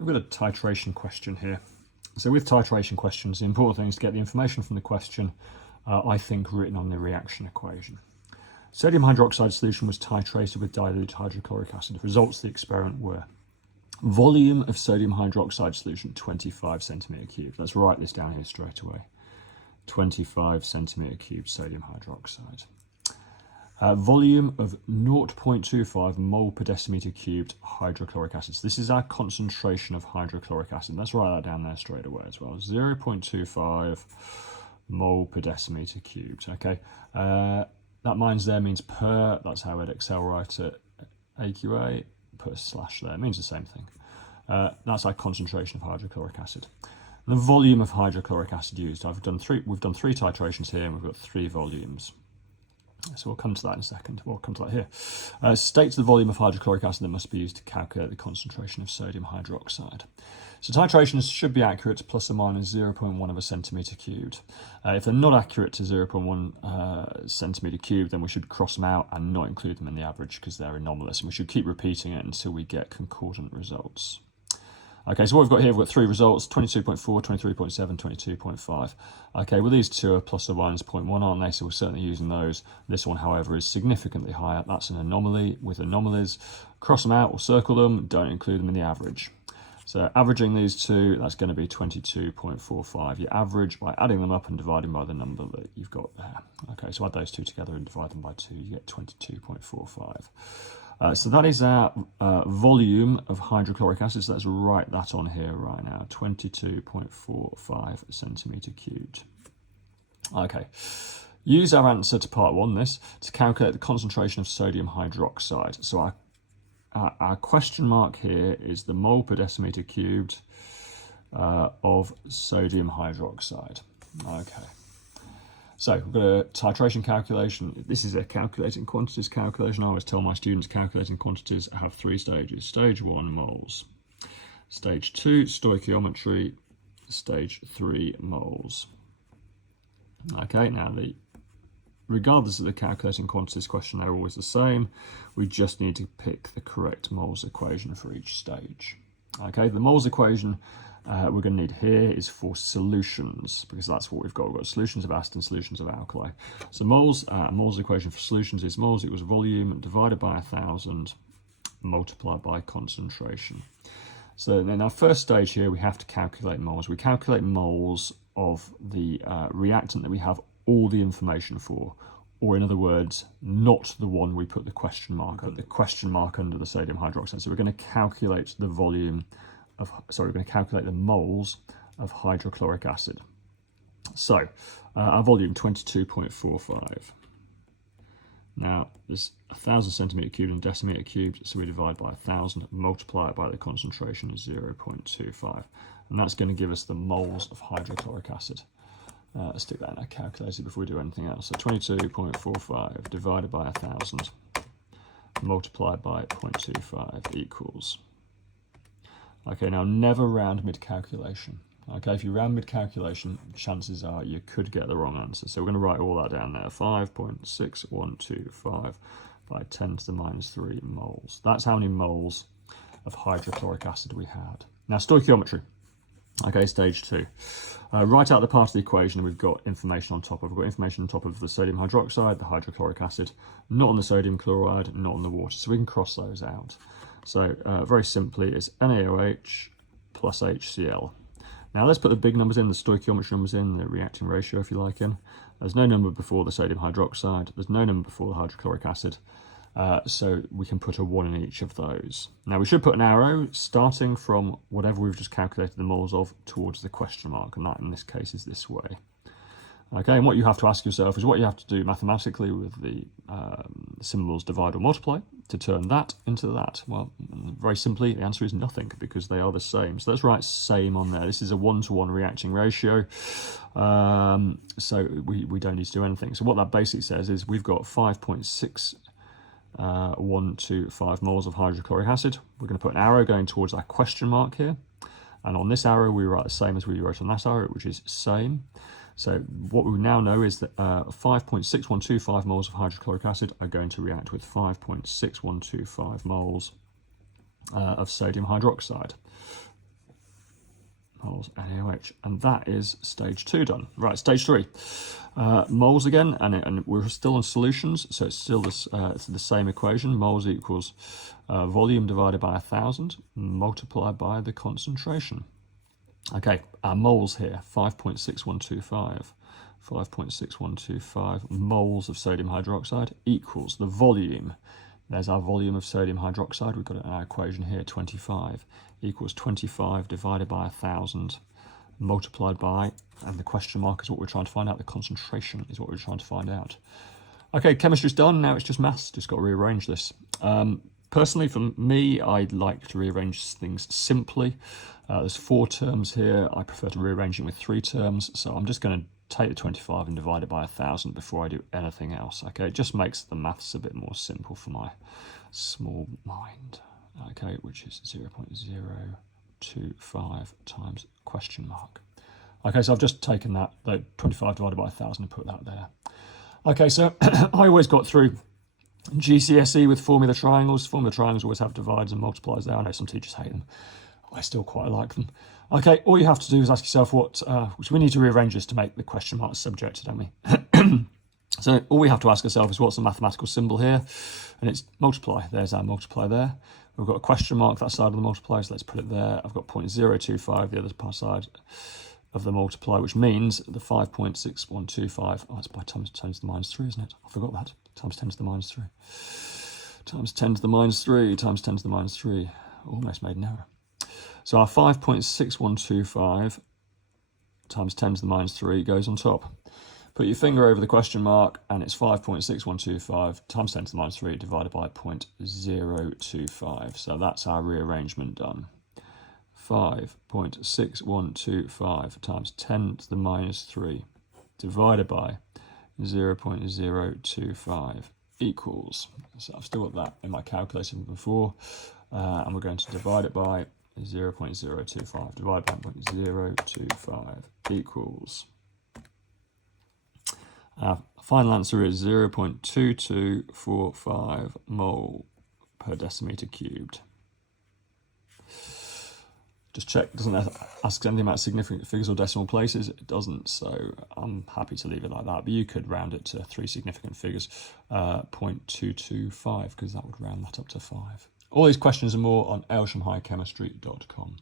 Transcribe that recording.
we've got a titration question here. So with titration questions, the important thing is to get the information from the question, I think, written on the reaction equation. Sodium hydroxide solution was titrated with dilute hydrochloric acid. The results of the experiment were volume of sodium hydroxide solution, 25 centimetre cubed. Let's write this down here straight away. 25 centimetre cubed sodium hydroxide. Volume of 0.25 mole per decimetre cubed hydrochloric acid. So this is our concentration of hydrochloric acid. Let's write that down there straight away as well. 0.25 mole per decimetre cubed. Okay, that minus there means per. That's how I'd Excel write it. AQA, put a slash there. It means the same thing. That's our concentration of hydrochloric acid. And the volume of hydrochloric acid used. We've done three titrations here, and we've got 3 volumes. So we'll come to that in a second. We'll come to that here. States the volume of hydrochloric acid that must be used to calculate the concentration of sodium hydroxide. So titrations should be accurate, plus or minus 0.1 of a centimetre cubed. If they're not accurate to 0.1 centimetre cubed, then we should cross them out and not include them in the average because they're anomalous. And we should keep repeating it until we get concordant results. Okay, so what we've got here, we've got 3 results, 22.4, 23.7, 22.5. Okay, well these two are plus or minus 0.1, aren't they? So we're certainly using those. This one, however, is significantly higher. That's an anomaly. With anomalies, cross them out or circle them, don't include them in the average. So averaging these two, that's going to be 22.45. You average by adding them up and dividing by the number that you've got there. Okay, so add those two together and divide them by 2, you get 22.45. So that is our volume of hydrochloric acid. So let's write that on here right now, 22.45 centimetre cubed. Okay, use our answer to part 1, this, to calculate the concentration of sodium hydroxide. So our question mark here is the mole per decimetre cubed of sodium hydroxide. Okay. So we've got a titration calculation. This is a calculating quantities calculation. I always tell my students calculating quantities have 3 stages. Stage 1, moles. Stage 2, stoichiometry. Stage 3, moles. Okay, now regardless of the calculating quantities question, they're always the same. We just need to pick the correct moles equation for each stage. Okay, the moles equation we're going to need here is for solutions, because that's what we've got. We've got solutions of acid and solutions of alkali. So moles equation for solutions is moles equals volume divided by 1,000 multiplied by concentration. So then our first stage here, we have to calculate moles. We calculate moles of the reactant that we have all the information for, or in other words, not the one we put the question mark under, the sodium hydroxide. So we're going to calculate the volume of, we're going to calculate the moles of hydrochloric acid. So our volume, 22.45. Now there's 1,000 centimetre cubed and decimetre cubed, so we divide by 1,000, multiply it by the concentration of 0.25, and that's going to give us the moles of hydrochloric acid. Let's stick that in our calculator before we do anything else. So 22.45 divided by 1,000 multiplied by 0.25 equals. Okay, now never round mid-calculation. Okay, if you round mid-calculation, chances are you could get the wrong answer. So we're going to write all that down there. 5.6125 by 10 to the minus 3 moles. That's how many moles of hydrochloric acid we had. Now stoichiometry. Okay, stage 2. Write out the part of the equation and we've got information on top of. We've got information on top of the sodium hydroxide, the hydrochloric acid, not on the sodium chloride, not on the water. So we can cross those out. So very simply, it's NaOH plus HCl. Now let's put the big numbers in, the stoichiometry numbers in, the reacting ratio, if you like, in. There's no number before the sodium hydroxide. There's no number before the hydrochloric acid. So we can put a 1 in each of those. Now we should put an arrow starting from whatever we've just calculated the moles of towards the question mark, and that in this case is this way. Okay, and what you have to ask yourself is what you have to do mathematically with the symbols divide or multiply to turn that into that. Well, very simply, the answer is nothing because they are the same. So let's write same on there. This is a 1-to-1 reacting ratio, so we don't need to do anything. So what that basically says is we've got 5.6125 moles of hydrochloric acid. We're going to put an arrow going towards our question mark here, and on this arrow we write the same as we wrote on that arrow, which is same. So what we now know is that 5.6125 moles of hydrochloric acid are going to react with 5.6125 moles of sodium hydroxide. moles NaOH. And that is stage 2 done. Right, stage 3. Moles again, and we're still on solutions, so it's still this, it's the same equation. Moles equals volume divided by 1,000 multiplied by the concentration. Okay, our moles here, 5.6125. 5.6125 moles of sodium hydroxide equals the volume. There's our volume of sodium hydroxide. We've got it in our equation here, 25, equals 25 divided by 1,000 multiplied by, and the question mark is what we're trying to find out. The concentration is what we're trying to find out. Okay, chemistry's done. Now it's just maths. Just got to rearrange this. Personally, for me, I'd like to rearrange things simply. There's 4 terms here. I prefer to rearrange them with 3 terms. So I'm just going to take the 25 and divide it by 1,000 before I do anything else. Okay, it just makes the maths a bit more simple for my small mind. Okay, which is 0.025 times question mark. Okay, so I've just taken that, the 25 divided by 1,000 and put that there. Okay, so I always got through GCSE with formula triangles. Formula triangles always have divides and multiplies there. I know some teachers hate them. I still quite like them. Okay, all you have to do is ask yourself which we need to rearrange this to make the question mark subject, don't we? So all we have to ask ourselves is what's the mathematical symbol here? And it's multiply. There's our multiply there. We've got a question mark that side of the multiply, so let's put it there. I've got 0.025, the other side of the multiply, which means the 5.6125, oh, it's by times 10 to the minus 3, isn't it? I forgot that. Times 10 to the minus 3. Times 10 to the minus 3, times 10 to the minus 3. Almost made an error. So our 5.6125 times 10 to the minus 3 goes on top. Put your finger over the question mark, and it's 5.6125 times 10 to the minus 3 divided by 0.025. So that's our rearrangement done. 5.6125 times 10 to the minus 3 divided by 0.025 equals, so I've still got that in my calculator from before, and we're going to divide it by 0.025 divided by 0.025 equals, our final answer is 0.2245 mole per decimeter cubed. Just check, doesn't ask anything about significant figures or decimal places. It doesn't, so I'm happy to leave it like that. But you could round it to 3 significant figures, 0.225, because that would round that up to 5. All these questions and more on ayleshamhighchemistry.com.